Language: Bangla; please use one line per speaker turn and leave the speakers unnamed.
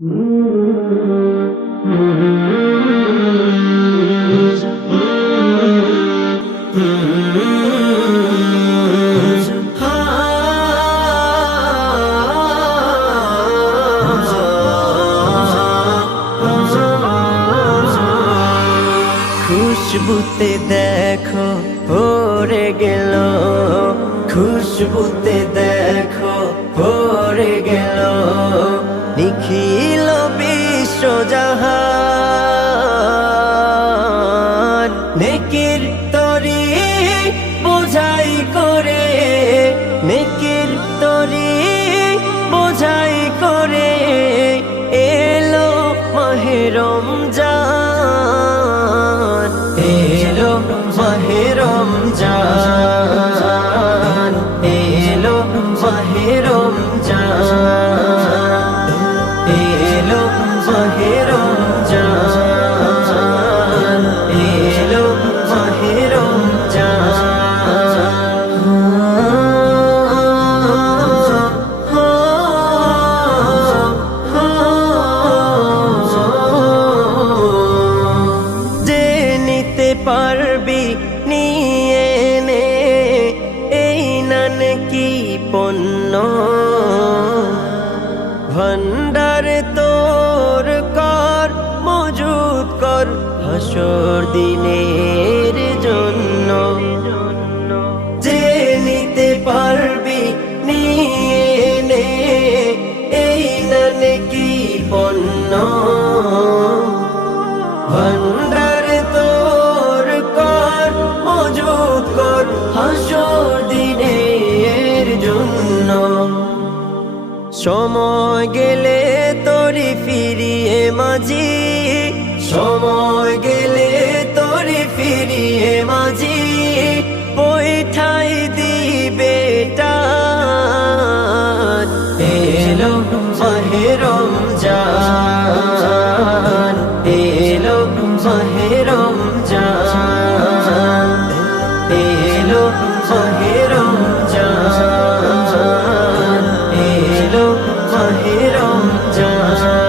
খুশবুতে দেখো ভরে গেল। খুশবুতে দেখো ভরে গেল। নিখিয়ে মাহেরম পণ্য। ভণ্ডার তোর কর মজুদ কর, হাসর দিনের জন্য। যে নিতে পারবি নিয়ে এই নান কি পণ্য? সময় গেলে তোরি ফিরিয়ে মাঝি। সময় গেলে তোরি ফিরিয়ে মাঝি। বৈঠাই দিবে এলো মাহেরম জান এলো মাহেরম রমজান